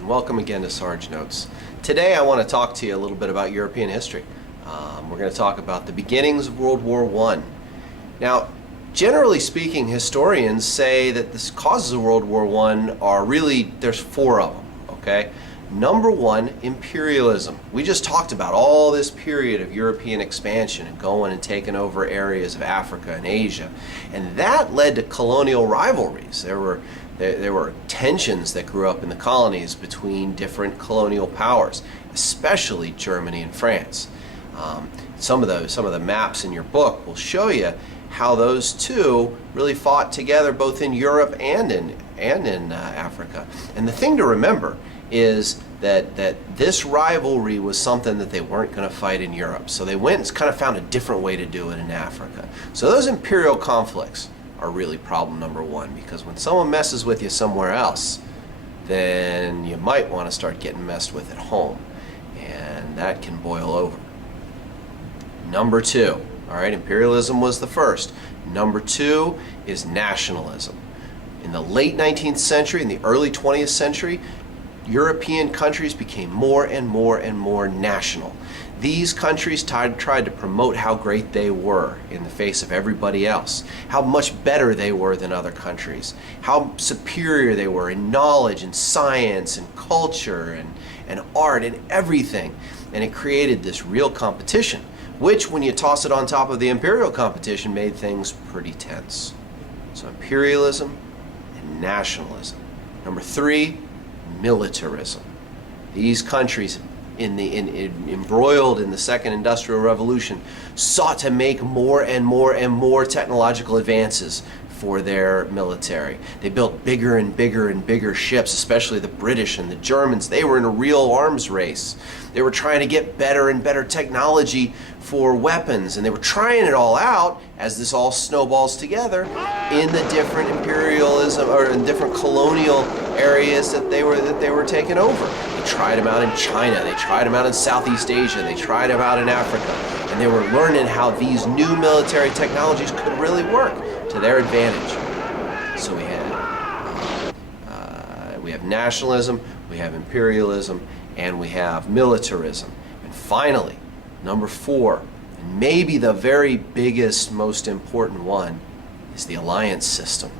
and welcome again to Sarge Notes. Today I want to talk to you a little bit about European history. We're going to talk about the beginnings of World War I. Now, generally speaking, historians say that the causes of World War I are really, there's four of them, okay? Number one, imperialism. We just talked about all this period of European expansion and going and taking over areas of Africa and Asia. And that led to colonial rivalries. There were tensions that grew up in the colonies between different colonial powers, especially Germany and France. Some of the maps in your book will show you how those two really fought together both in Europe and in Africa. And the thing to remember is that this rivalry was something that they weren't going to fight in Europe. So they went and kind of found a different way to do it in Africa. So those imperial conflicts are really problem number one, because when someone messes with you somewhere else, then you might want to start getting messed with at home, and that can boil over. Number two, all right, imperialism was the first. Number two is nationalism. In the late 19th century, in the early 20th century, European countries became more and more and more national. These countries tried to promote how great they were in the face of everybody else, how much better they were than other countries, how superior they were in knowledge and science and culture and art and everything. And it created this real competition, which, when you toss it on top of the imperial competition, made things pretty tense. So imperialism and nationalism. Number three, militarism. These countries embroiled in the Second Industrial Revolution sought to make more and more and more technological advances for their military. They built bigger and bigger and bigger ships, especially the British and the Germans. They were in a real arms race. They were trying to get better and better technology for weapons, and they were trying it all out as this all snowballs together in the different imperialism or in different colonial areas that they were taking over. They tried them out in China, they tried them out in Southeast Asia, they tried them out in Africa, and they were learning how these new military technologies could really work to their advantage. So we have nationalism, we have imperialism, and we have militarism. And finally, number four, and maybe the very biggest, most important one, is the alliance system.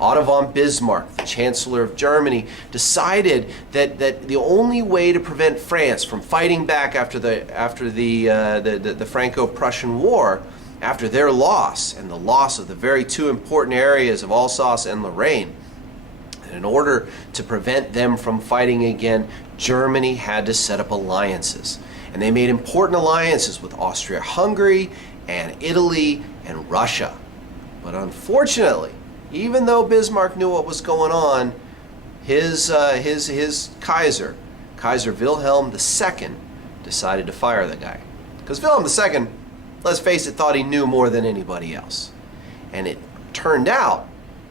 Otto von Bismarck, the Chancellor of Germany, decided that the only way to prevent France from fighting back after the Franco-Prussian War, after their loss and the loss of the very two important areas of Alsace and Lorraine, and in order to prevent them from fighting again, Germany had to set up alliances. And they made important alliances with Austria-Hungary and Italy and Russia. But unfortunately, even though Bismarck knew what was going on, his Kaiser Wilhelm II, decided to fire the guy. Because Wilhelm II, let's face it, thought he knew more than anybody else. And it turned out,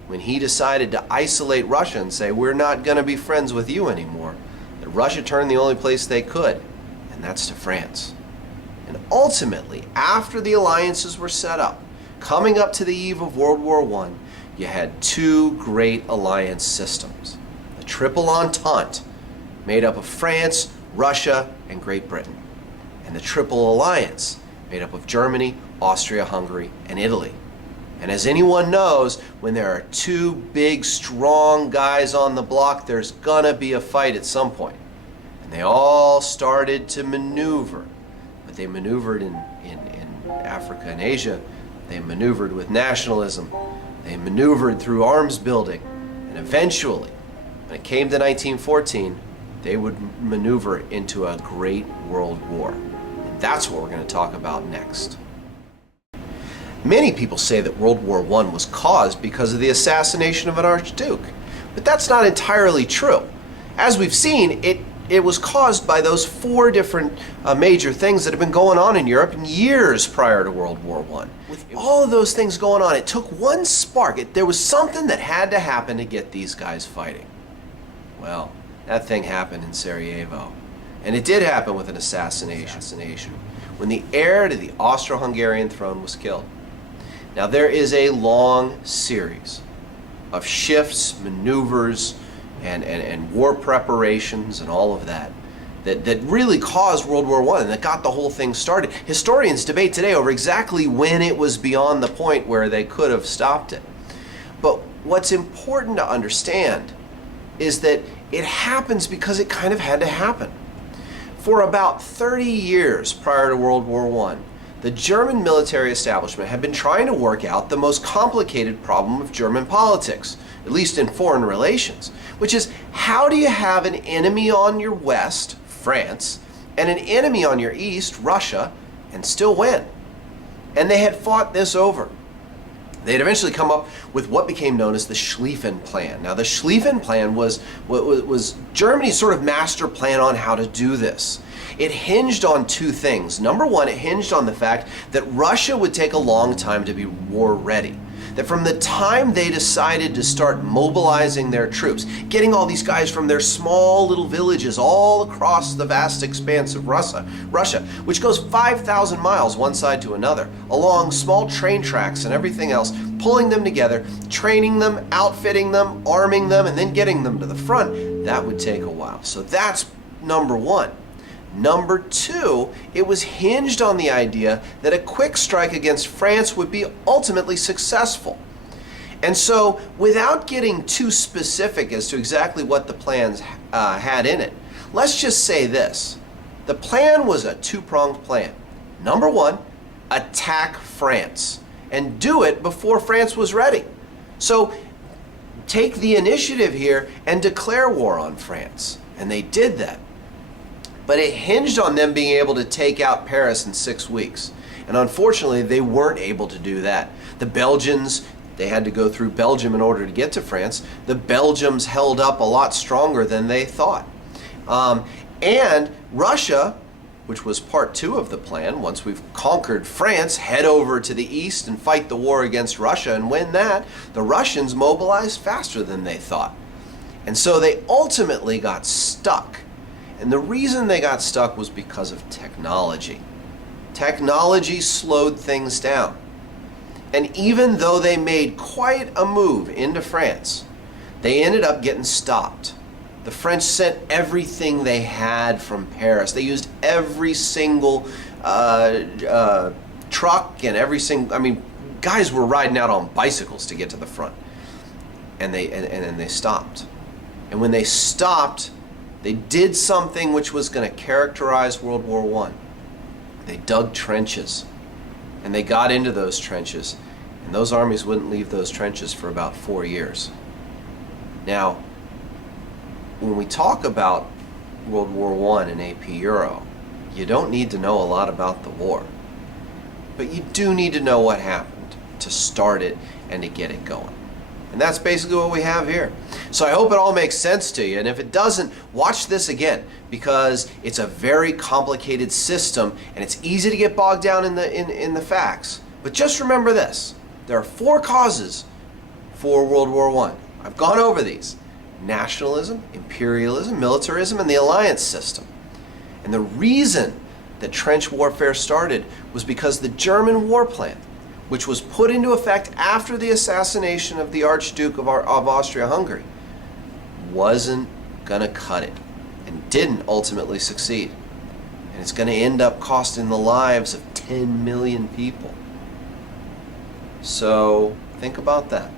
when he decided to isolate Russia and say, we're not going to be friends with you anymore, that Russia turned the only place they could, and that's to France. And ultimately, after the alliances were set up, coming up to the eve of World War I, you had two great alliance systems. The Triple Entente, made up of France, Russia, and Great Britain. And the Triple Alliance, made up of Germany, Austria-Hungary, and Italy. And as anyone knows, when there are two big, strong guys on the block, there's gonna be a fight at some point. And they all started to maneuver. But they maneuvered in Africa and Asia. They maneuvered with nationalism. They maneuvered through arms building. And eventually, when it came to 1914, they would maneuver into a great world war. And that's what we're going to talk about next. Many people say that World War I was caused because of the assassination of an archduke. But that's not entirely true. As we've seen, it was caused by those four different major things that have been going on in Europe in years prior to World War I. With all of those things going on, it took one spark. There was something that had to happen to get these guys fighting. Well, that thing happened in Sarajevo. And it did happen with an assassination when the heir to the Austro-Hungarian throne was killed. Now, there is a long series of shifts, maneuvers, and war preparations and all of that that really caused World War I and that got the whole thing started. Historians debate today over exactly when it was beyond the point where they could have stopped it. But what's important to understand is that it happens because it kind of had to happen. For about 30 years prior to World War I, the German military establishment had been trying to work out the most complicated problem of German politics, at least in foreign relations, which is how do you have an enemy on your west, France, and an enemy on your east, Russia, and still win? And they had fought this over. They had eventually come up with what became known as the Schlieffen Plan. Now, the Schlieffen Plan was Germany's sort of master plan on how to do this. It hinged on two things. Number one, it hinged on the fact that Russia would take a long time to be war ready. That from the time they decided to start mobilizing their troops, getting all these guys from their small little villages all across the vast expanse of Russia, which goes 5,000 miles one side to another, along small train tracks and everything else, pulling them together, training them, outfitting them, arming them, and then getting them to the front, that would take a while. So that's number one. Number two, it was hinged on the idea that a quick strike against France would be ultimately successful. And so, without getting too specific as to exactly what the plans had in it, let's just say this. The plan was a two-pronged plan. Number one, attack France, and do it before France was ready. So, take the initiative here and declare war on France. And they did that. But it hinged on them being able to take out Paris in 6 weeks. And unfortunately, they weren't able to do that. The Belgians, they had to go through Belgium in order to get to France. The Belgians held up a lot stronger than they thought. And Russia, which was part two of the plan, once we've conquered France, head over to the east and fight the war against Russia and win that, the Russians mobilized faster than they thought. And so they ultimately got stuck. And the reason they got stuck was because of technology. Technology slowed things down. And even though they made quite a move into France, they ended up getting stopped. The French sent everything they had from Paris. They used every single truck and every single, guys were riding out on bicycles to get to the front. And then they stopped. And when they stopped, they did something which was going to characterize World War I. They dug trenches, and they got into those trenches, and those armies wouldn't leave those trenches for about 4 years. Now, when we talk about World War I and AP Euro, you don't need to know a lot about the war, but you do need to know what happened to start it and to get it going. And that's basically what we have here. So I hope it all makes sense to you. And if it doesn't, watch this again, because it's a very complicated system and it's easy to get bogged down in the facts. But just remember this. There are 4 causes for World War I. I've gone over these: nationalism, imperialism, militarism, and the alliance system. And the reason that trench warfare started was because the German war plan, which was put into effect after the assassination of the Archduke of Austria-Hungary, wasn't going to cut it and didn't ultimately succeed. And it's going to end up costing the lives of 10 million people. So think about that.